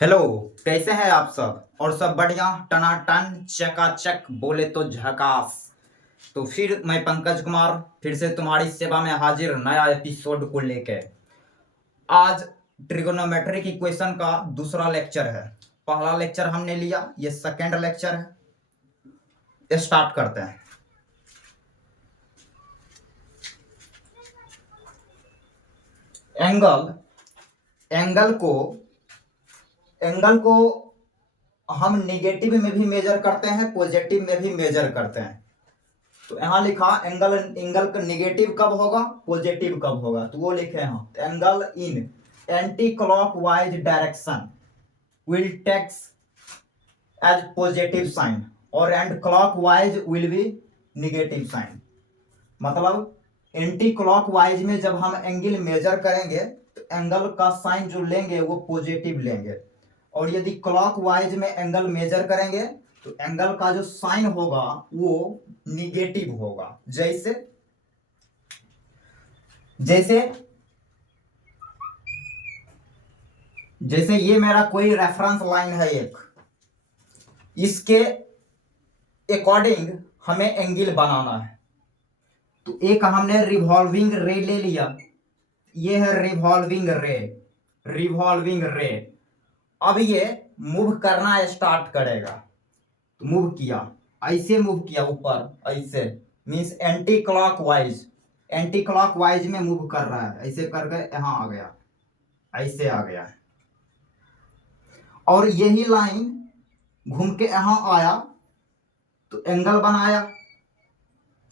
Hello. कैसे हैं आप सब? और सब बढ़िया, टनाटन चकाचक, बोले तो झकास। तो फिर मैं पंकज कुमार फिर से तुम्हारी सेवा में हाजिर, नया एपिसोड को लेके। आज ट्रिगोनोमेट्री की क्वेश्चन का दूसरा लेक्चर है। पहला लेक्चर हमने लिया, ये सेकेंड लेक्चर है। स्टार्ट करते हैं। एंगल एंगल को एंगल को हम निगेटिव में भी मेजर करते हैं, पॉजिटिव में भी मेजर करते हैं। तो यहाँ लिखा एंगल एंगल का निगेटिव कब होगा, पॉजिटिव कब होगा, तो वो लिखे हैं angle in anti clockwise direction will takes as positive sign और and clockwise will be negative sign. मतलब एंटी क्लॉकवाइज में जब हम एंगल मेजर करेंगे तो एंगल का साइन जो लेंगे वो पॉजिटिव लेंगे, और यदि क्लॉकवाइज में एंगल मेजर करेंगे तो एंगल का जो साइन होगा वो निगेटिव होगा। जैसे जैसे जैसे ये मेरा कोई रेफरेंस लाइन है, एक इसके अकॉर्डिंग हमें एंगल बनाना है। तो एक हमने रिवॉल्विंग रे ले लिया, ये है रिवॉल्विंग रे। अब ये मूव करना स्टार्ट करेगा, तो मूव किया, ऐसे मूव किया ऊपर, ऐसे मींस एंटी क्लॉकवाइज में मूव कर रहा है, ऐसे करके यहां आ गया, ऐसे आ गया। और यही लाइन घूम के यहां आया तो एंगल बनाया,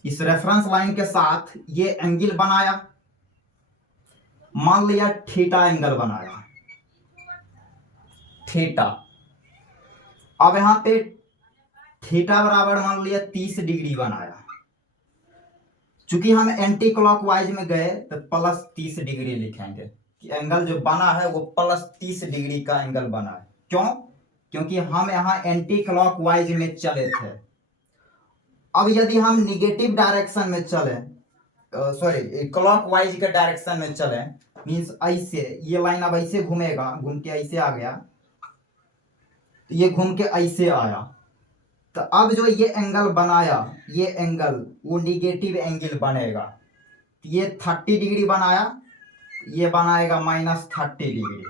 इस रेफरेंस लाइन के साथ ये एंगल बनाया, मान लिया थीटा एंगल बनाया, थीटा। अब यहां पे थीटा बराबर मान लिया 30 डिग्री बनाया। चूंकि हम एंटी क्लॉकवाइज में गए तो प्लस 30 डिग्री लिखेंगे कि एंगल जो बना है वो प्लस 30 डिग्री का एंगल बना है। क्यों? क्योंकि हम यहाँ एंटी क्लॉकवाइज में चले थे। अब यदि हम निगेटिव डायरेक्शन में चले, सॉरी क्लॉकवाइज के डायरेक्शन में चले, मींस ऐसे, ये लाइन अब ऐसे घूमेगा, घूम के ऐसे आ गया, तो ये घूम के ऐसे आया, तो अब जो ये एंगल बनाया, ये एंगल वो निगेटिव एंगल बनेगा। ये 30 डिग्री बनाया, ये बनाएगा -30 डिग्री।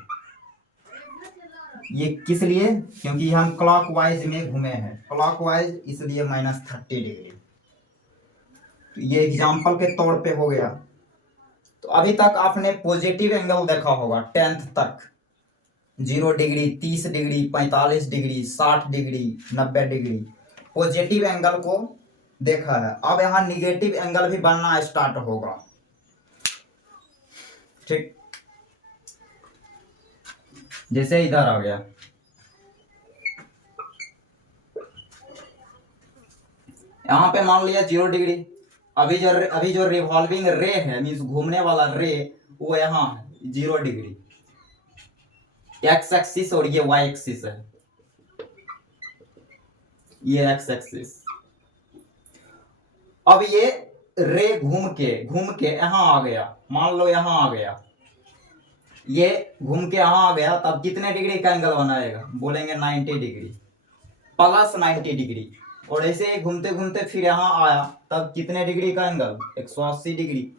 ये किस लिए? क्योंकि हम क्लॉकवाइज में घूमे हैं, क्लॉकवाइज, इसलिए -30 डिग्री। तो ये एग्जांपल के तौर पे हो गया। तो अभी तक आपने पॉजिटिव एंगल देखा होगा 10th तक, 0 degree, 30 degree, 45 degree, 60 degree, 90 degree positive angle को देखा है। अब यहाँ निगेटिव एंगल भी बनना स्टार्ट होगा। ठीक, जैसे इधर आ गया, यहां पे मान लिया 0 डिग्री। अभी जो रिवॉल्विंग रे है, मींस घूमने वाला रे, वो यहाँ 0 डिग्री, एक्स एक्सिस, और ये वाई एक्सिस है, ये एक्स एक्सिस। अब ये रे घूम के यहां आ गया, मान लो यहां आ गया, ये घूम के यहां आ गया, तब कितने डिग्री का एंगल बनाएगा? बोलेंगे 90 डिग्री, प्लस 90 डिग्री। और ऐसे ही घूमते घूमते फिर यहां आया, तब कितने डिग्री का एंगल? 180 डिग्री।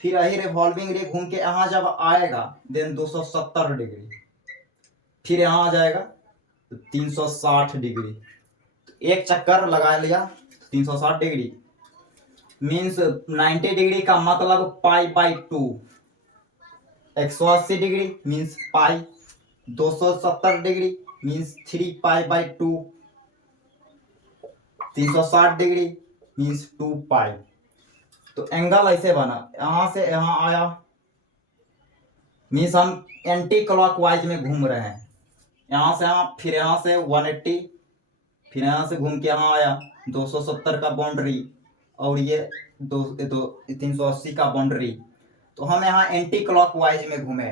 फिर यही रिवॉल्विंग रे घूम के यहां जब आएगा, देन 270 डिग्री, फिर यहां आ जाएगा तो 360 डिग्री। एक चक्कर लगा लिया 360 डिग्री, मीन्स 90 डिग्री का मतलब π/2, 180 degree means pi, 270 degree means 3π/2, 360 degree means 2π। तो एंगल ऐसे बना, यहां से यहां आया, मीन्स हम एंटी क्लॉकवाइज में घूम रहे हैं, यहां से यहां, फिर यहां से 180, फिर यहां से घूम के यहां आया 270 का बाउंड्री, और ये 380 का बाउंड्री। तो हम यहाँ एंटी क्लॉकवाइज में घूमे,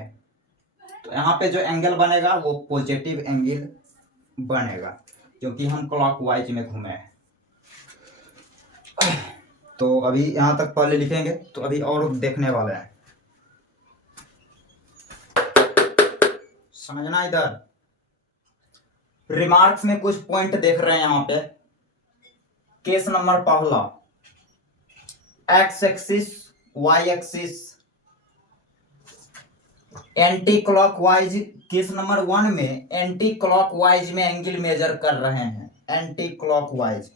तो यहाँ पे जो एंगल बनेगा वो पॉजिटिव एंगल बनेगा, क्योंकि हम क्लॉकवाइज में घूमे हैं। तो अभी यहाँ तक पहले लिखेंगे, तो अभी और देखने वाले हैं, समझना इधर। रिमार्क्स में कुछ पॉइंट देख रहे हैं यहाँ पे। केस नंबर पहला, X axis Y axis anti clockwise. Case number 1 में एंटी क्लॉकवाइज में एंगल मेजर कर रहे हैं। एंटी क्लॉकवाइज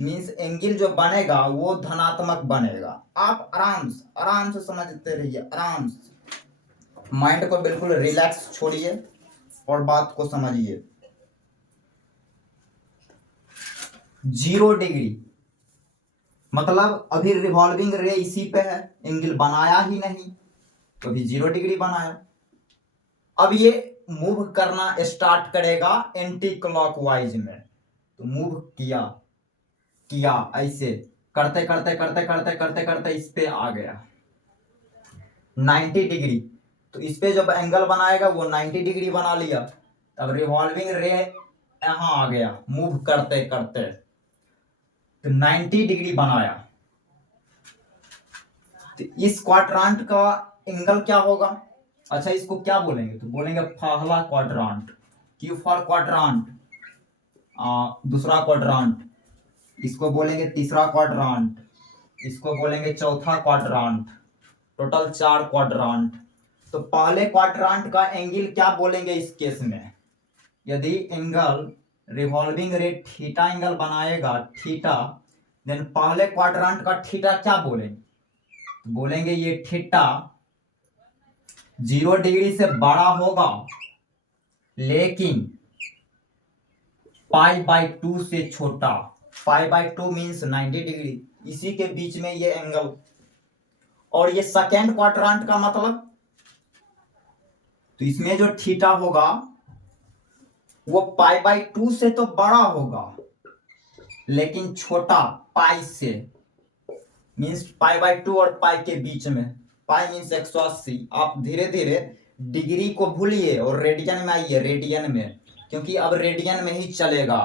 मींस एंगल जो बनेगा वो धनात्मक बनेगा। आप आराम से समझते रहिए, आराम से माइंड को बिल्कुल रिलैक्स छोड़िए और बात को समझिए। 0 डिग्री मतलब अभी रिवॉल्विंग रे इसी पे है, एंगल बनाया ही नहीं, तो अभी 0 डिग्री बनाया। अब ये मूव करना स्टार्ट करेगा एंटी क्लॉकवाइज में, तो मूव किया ऐसे करते करते करते करते करते करते इस पे आ गया 90 डिग्री। तो इस पे जब एंगल बनाएगा वो 90 डिग्री बना लिया। तब रिवॉल्विंग रे यहां आ गया मूव करते करते, तो 90 डिग्री बनाया। तो इस क्वाड्रांट का एंगल क्या होगा? अच्छा, इसको क्या बोलेंगे? तो बोलेंगे पहला क्वाड्रांट, क्यू फॉर क्वाड्रांट, दूसरा क्वाड्रांट, इसको बोलेंगे तीसरा क्वाड्रांट, इसको बोलेंगे चौथा क्वाड्रांट, टोटल 4 क्वाड्रांट। तो पहले क्वाड्रांट का एंगल क्या बोलेंगे इस केस में? यदि angle revolving rate theta angle बनाएगा थीटा, देन पहले क्वाड्रांट का थीटा क्या बोलेंगे? बोलेंगे ये थीटा 0 डिग्री से बड़ा होगा लेकिन π/2 से छोटा। π/2 मीन्स 90 डिग्री, इसी के बीच में ये एंगल। और ये सेकेंड क्वाड्रांट का मतलब, तो इसमें जो थीटा होगा वो π/2 से तो बड़ा होगा लेकिन छोटा पाई से, मीन्स π/2 और पाई के बीच में। पाई मीन्स 180। आप धीरे धीरे डिग्री को भूलिए और रेडियन में आइए, रेडियन में, क्योंकि अब रेडियन में ही चलेगा।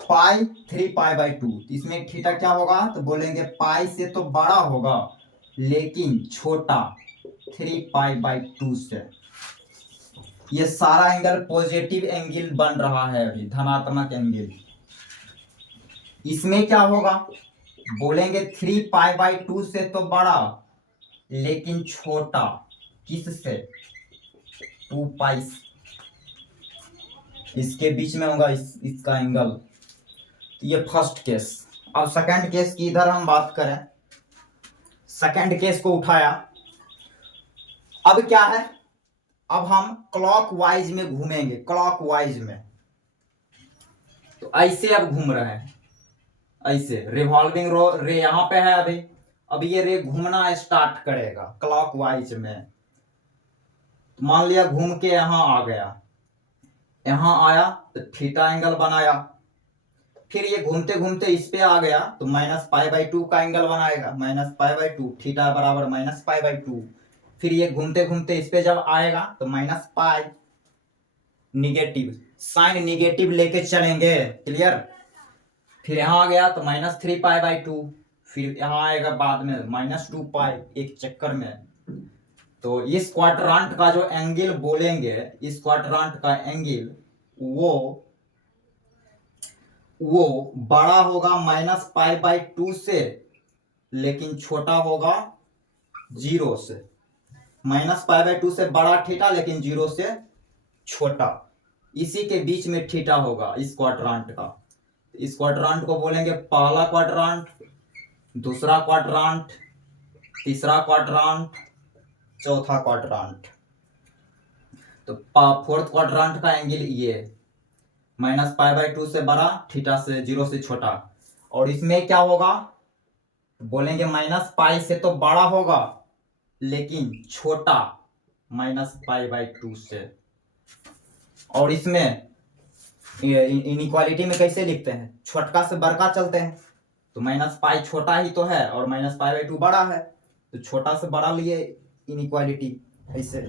पाई 3π/2, इसमें थीटा क्या होगा? तो बोलेंगे पाई से तो बड़ा होगा लेकिन छोटा 3π/2 से। ये सारा एंगल पॉजिटिव एंगल बन रहा है अभी, धनात्मक एंगल। इसमें क्या होगा? बोलेंगे 3π/2 से तो बड़ा लेकिन छोटा किससे? 2π, इसके बीच में होगा इसका एंगल। तो ये फर्स्ट केस। अब सेकंड केस की इधर हम बात करें। सेकंड केस को उठाया, अब क्या है? अब हम क्लॉकवाइज में घूमेंगे, क्लॉकवाइज में। तो ऐसे अब घूम रहे हैं, ऐसे रिवॉल्विंग रे यहां पे है अभी। अब ये रे घूमना स्टार्ट करेगा क्लॉकवाइज में। तो मान लिया घूम के यहां आ गया, यहां आया तो थीटा एंगल बनाया। फिर ये घूमते घूमते इस पे आ गया तो -π/2 का एंगल बनाएगा। -π/2, थीटा बराबर -π/2। फिर ये घूमते घूमते इस पे जब आएगा तो -π, निगेटिव साइन निगेटिव लेके चलेंगे, क्लियर। फिर यहां आ गया तो -3π/2, फिर यहां आएगा बाद में -2π, एक चक्कर में। तो इस क्वाड्रांट का जो एंगल बोलेंगे, इस क्वाड्रांट का एंगल वो बड़ा होगा -π/2 से लेकिन छोटा होगा 0 से। -π/2 से बड़ा थीटा लेकिन 0 से छोटा, इसी के बीच में थीटा होगा इस क्वाड्रांट का। इस क्वाड्रांट को बोलेंगे पहला क्वाड्रांट, दूसरा क्वाड्रांट, तीसरा क्वाड्रांट, चौथा क्वाड्रांट। तो फोर्थ क्वाड्रांट का एंगल ये -π/2 से बड़ा, थीटा से 0 से छोटा। और इसमें क्या होगा? बोलेंगे -π से तो बड़ा होगा लेकिन छोटा -π/2 से। और इसमें इनइक्वालिटी में कैसे लिखते हैं? छोटका से बड़का चलते हैं, तो -π छोटा ही तो है और -π/2 बड़ा है, तो छोटा से बड़ा लिए इनइक्वालिटी। ऐसे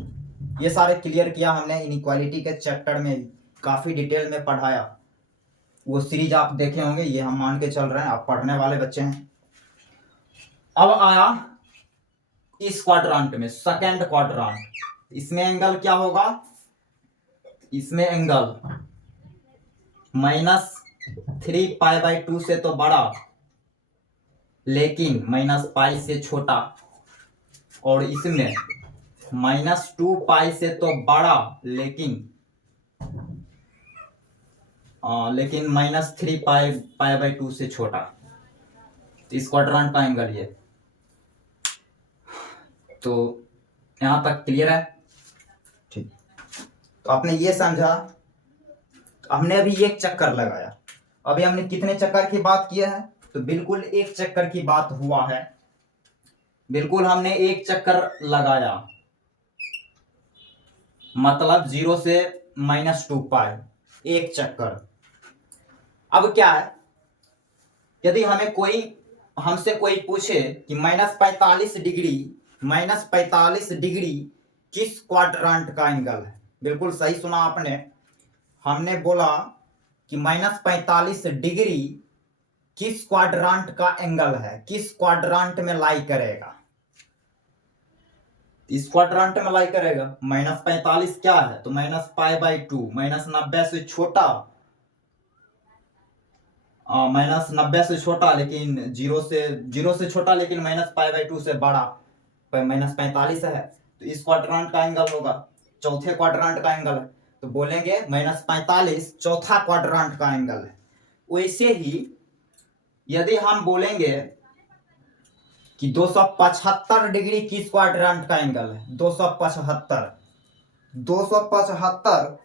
ये सारे क्लियर किया हमने इनइक्वालिटी के चैप्टर में, काफी डिटेल में पढ़ाया। वो सीरीज आप देखे होंगे, ये हम मान के चल रहे हैं, आप पढ़ने वाले बच्चे हैं। अब आया इस क्वाड्रांट में, सेकंड क्वाड्रांट। इसमें एंगल क्या होगा? इसमें एंगल -3π/2 से तो बड़ा लेकिन -π से छोटा, और इसमें -2π से तो बड़ा लेकिन -3π/2 से छोटा। तो इस क्वाड्रेंट का एंगल ये। तो यहां तक क्लियर है? ठीक। तो आपने ये समझा, हमने अभी एक चक्कर लगाया। अभी हमने कितने चक्कर की बात किया है? तो बिल्कुल एक चक्कर की बात हुआ है। बिल्कुल हमने एक चक्कर लगाया, मतलब 0 से -2π, एक चक्कर। अब क्या है, यदि हमसे कोई पूछे कि -45 डिग्री किस क्वाड्रेंट का एंगल है? बिल्कुल सही सुना आपने। हमने बोला कि -45 डिग्री किस क्वाड्रेंट का एंगल है, किस क्वाड्रेंट में लाई करेगा? इस क्वाड्रेंट में लाई करेगा। -45 क्या है? तो -π/2, -90 से छोटा, -90 से छोटा लेकिन 0 से छोटा लेकिन -π/2 से बड़ा, -45 है। तो इस क्वाड्रेंट का एंगल होगा, चौथे क्वाड्रेंट का एंगल है। तो बोलेंगे -45 चौथा क्वाड्रेंट का एंगल है। वैसे ही यदि हम बोलेंगे कि 275 डिग्री किस क्वाड्रेंट का एंगल है? 275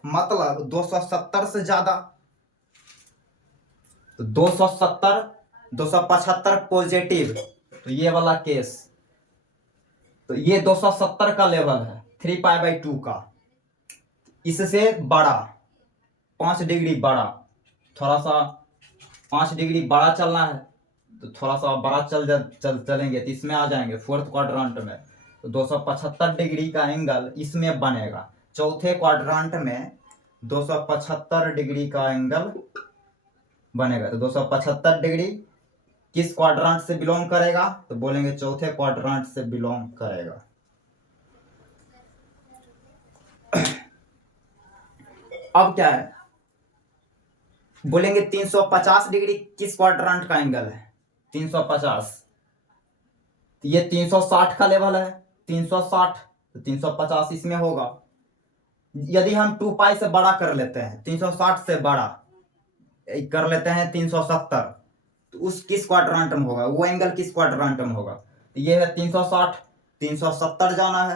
मतलब 270 से ज्यादा। तो 275 पॉजिटिव, तो ये वाला केस, तो ये 270 का लेवल है 3π/2 का। इससे बड़ा 5 डिग्री बड़ा, थोड़ा सा 5 डिग्री बड़ा चलना है तो थोड़ा सा बड़ा चलेंगे तो इसमें आ जाएंगे फोर्थ क्वाड्रेंट में। तो 275 डिग्री का एंगल इसमें बनेगा, चौथे क्वाड्रेंट में 275 डिग्री का एंगल बनेगा। तो 275 डिग्री किस क्वाड्रेंट से बिलोंग करेगा? तो बोलेंगे चौथे क्वाड्रेंट से बिलोंग करेगा। अब क्या है, बोलेंगे 350 डिग्री किस क्वाड्रेंट का एंगल है? 350, ये 360 का लेवल है, 360, तो 350 इसमें होगा। यदि हम 2π से बड़ा कर लेते हैं, 360 से बड़ा कर लेते हैं 370, तो उस किस क्वाड्रेंट में होगा? वो एंगल किस क्वाड्रेंट में होगा? तो ये है 360, 370 जाना है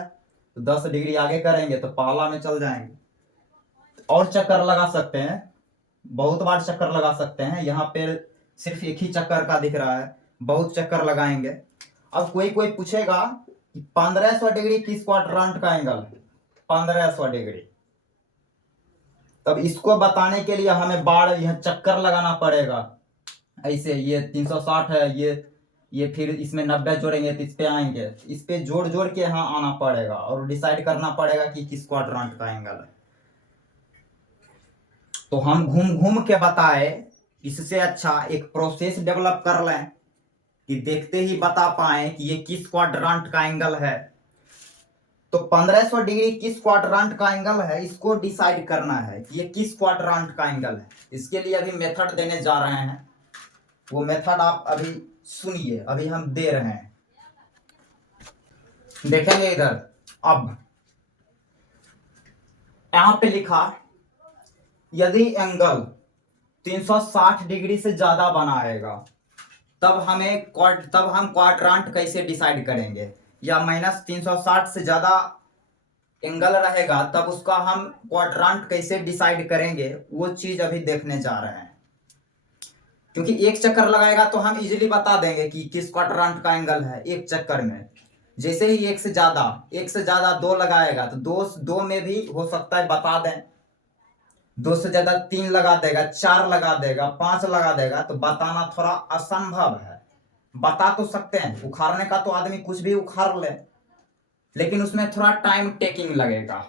तो 10 डिग्री आगे करेंगे तो पहला में चल जाएंगे। और चक्कर लगा सकते हैं, बहुत बार चक्कर लगा सकते हैं। यहाँ पे सिर्फ एक ही चक्कर का दिख रहा है, बहुत चक्कर लगाएंगे। अब कोई पूछेगा कि 1500 डिग्री किस क्वाड्रेंट का एंगल है? 1500 डिग्री, तब इसको बताने के लिए हमें बार यह चक्कर लगाना पड़ेगा। ऐसे ये 360 है, ये फिर इसमें 90 जोड़ेंगे तो इस पे आएंगे, इस पे जोड़ के यहाँ आना पड़ेगा और डिसाइड करना पड़ेगा कि किस क्वाड्रेंट का एंगल है। तो हम घूम के बताए, इससे अच्छा एक प्रोसेस डेवलप कर लें कि देखते ही बता पाए कि ये किस क्वाड्रेंट का एंगल है। तो 1500 डिग्री किस क्वाड्रेंट का एंगल है, इसको डिसाइड करना है कि ये किस क्वाड्रेंट का एंगल है। इसके लिए अभी मेथड देने जा रहे हैं, वो मेथड आप अभी सुनिए, अभी हम दे रहे हैं, देखेंगे इधर। अब यहां पे लिखा, यदि एंगल 360 डिग्री से ज्यादा बनाएगा तब हम क्वाड्रेंट कैसे डिसाइड करेंगे, या -360 से ज्यादा एंगल रहेगा तब उसका हम क्वाड्रेंट कैसे डिसाइड करेंगे, वो चीज अभी देखने जा रहे हैं। क्योंकि एक चक्कर लगाएगा तो हम इजीली बता देंगे कि किस क्वाड्रेंट का एंगल है एक चक्कर में। जैसे ही एक से ज्यादा 2 लगाएगा तो दो में भी हो सकता है बता दें, 2 से ज्यादा 3 लगा देगा, 4 लगा देगा, 5 लगा देगा, तो बताना थोड़ा असंभव है। बता तो सकते हैं, उखाड़ने का तो आदमी कुछ भी उखाड़ ले, लेकिन उसमें थोड़ा टाइम टेकिंग लगेगा।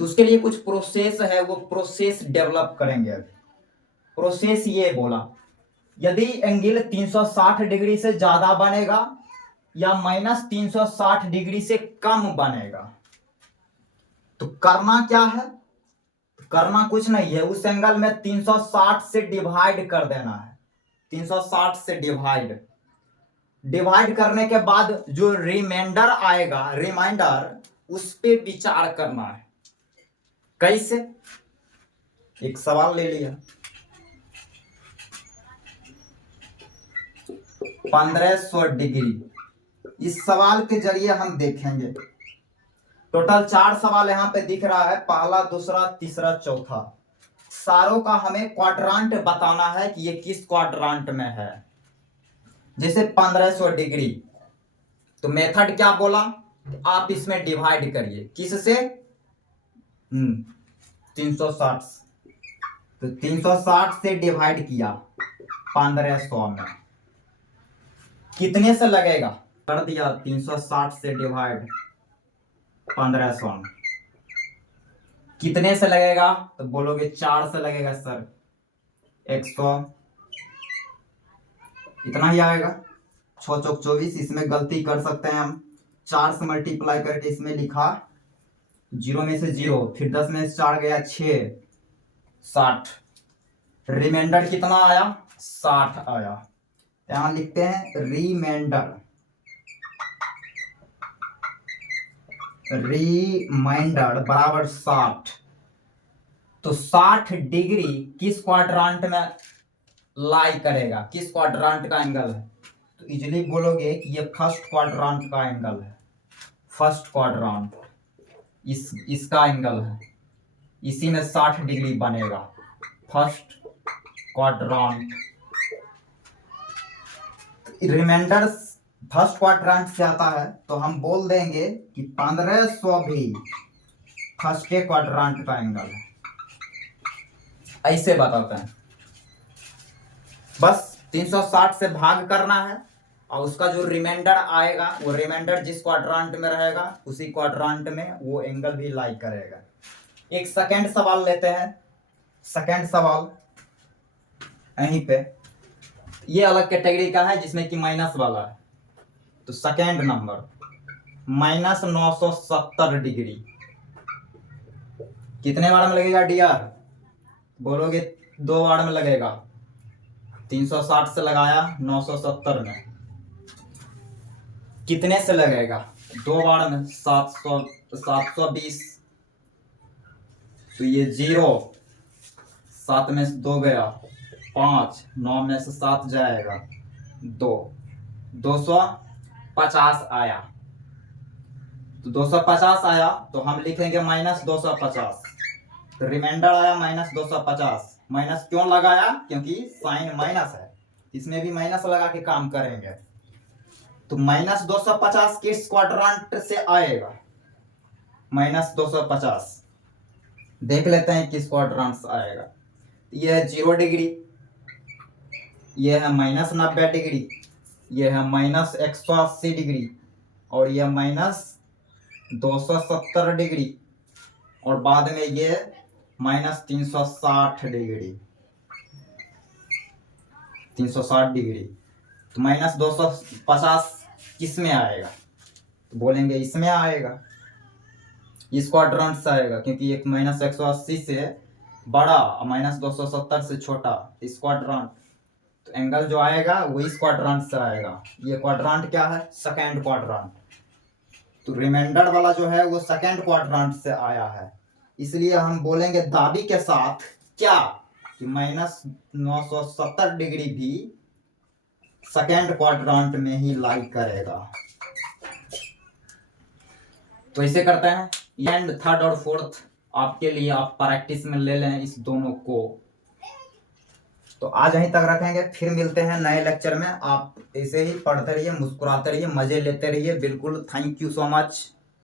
तो उसके लिए कुछ प्रोसेस है, वो प्रोसेस डेवलप करेंगे। प्रोसेस ये बोला, यदि एंगल 360 डिग्री से ज्यादा बनेगा या -360 डिग्री से कम बनेगा तो करना क्या है? करना कुछ नहीं है, उस एंगल में 360 से डिवाइड कर देना है। 360 से डिवाइड करने के बाद जो रिमाइंडर आएगा, रिमाइंडर, उस पे विचार करना है। कैसे? एक सवाल ले लिया, 1500 डिग्री। इस सवाल के जरिए हम देखेंगे, टोटल 4 सवाल यहाँ पे दिख रहा है, पहला, दूसरा, तीसरा, चौथा। सारों का हमें क्वाड्रांट बताना है कि ये किस क्वाड्रांट में है। जैसे 1500 डिग्री, तो मेथड क्या बोला, आप इसमें डिवाइड करिए, किससे? 360। तो 360 से डिवाइड किया 1500 में, कितने से लगेगा? कर दिया 360 से डिवाइड 1500 में, कितने से लगेगा? तो बोलोगे 4 से लगेगा सर। 100, इतना ही आएगा। 6 चौक 24, इसमें गलती कर सकते हैं हम, 4 से मल्टीप्लाई करके इसमें लिखा, 0 में से 0, फिर 10 में से 4 गया 6, 60। रिमाइंडर कितना आया? 60 आया। यहां लिखते हैं रिमाइंडर बराबर 60। तो 60 डिग्री किस क्वाड्रांट में लाई करेगा, किस क्वाड्रांट का एंगल है? तो इजीली बोलोगे कि ये फर्स्ट क्वाड्रांट का एंगल है। फर्स्ट क्वाड्रांट इसका एंगल है, इसी में 60 डिग्री बनेगा। First quadrant, reminder first quadrant से आता है, तो हम बोल देंगे कि 1500 भी फर्स्ट क्वाड्रांट का एंगल है। ऐसे बताते हैं। बस 360 से भाग करना है, और उसका जो रिमाइंडर आएगा, वो रिमाइंडर जिस क्वाड्रांट में रहेगा, उसी क्वाड्रांट में वो एंगल भी लाई करेगा। एक सेकंड सवाल लेते हैं। सेकंड सवाल यहीं पे, ये अलग कैटेगरी का है जिसमें कि माइनस वाला है। तो सेकंड नंबर, -970 डिग्री कितने बार में लगेगा डियर? बोलोगे 2 बार में लगेगा। 360 से लगाया 970 में, कितने से लगेगा? 2 बार में, 720। तो ये 0, 7 में से 2 गया 5, 9 में से 7 जाएगा 2, 250 आया। तो 250 आया, तो हम लिखेंगे -250। तो रिमाइंडर आया -250। माइनस क्यों लगाया? क्योंकि साइन माइनस है, इसमें भी माइनस लगा के काम करेंगे। तो -250 किस क्वाड्रांट से आएगा? -250 देख लेते हैं किस क्वाड्रांट से आएगा। यह है 0 डिग्री, यह है -90 डिग्री, यह है -180 डिग्री, और यह -270 डिग्री, और बाद में ये -360 डिग्री। 360 डिग्री। तो -250 किस में आएगा? तो बोलेंगे इसमें आएगा, इस क्वाड्रांट से आएगा, क्योंकि एक -180 से बड़ा और -270 से छोटा, इस क्वाड्रांट। तो एंगल जो आएगा वो इस क्वाड्रांट से आएगा। ये क्वाड्रांट क्या है? Second quadrant. तो रिमाइंडर वाला जो है वो सेकंड क्वाड्रांट से आया है, इसलिए हम बोलेंगे दाबी के साथ क्या, कि -970 डिग्री भी सेकंड क्वाड्रांट में ही लाई करेगा। तो इसे करते हैं। एंड थर्ड और फोर्थ आपके लिए, आप प्रैक्टिस में ले लें इस दोनों को। तो आज यहीं तक रखेंगे, फिर मिलते हैं नए लेक्चर में। आप ऐसे ही पढ़ते रहिए, मुस्कुराते रहिए, मजे लेते रहिए। बिल्कुल, थैंक यू सो मच।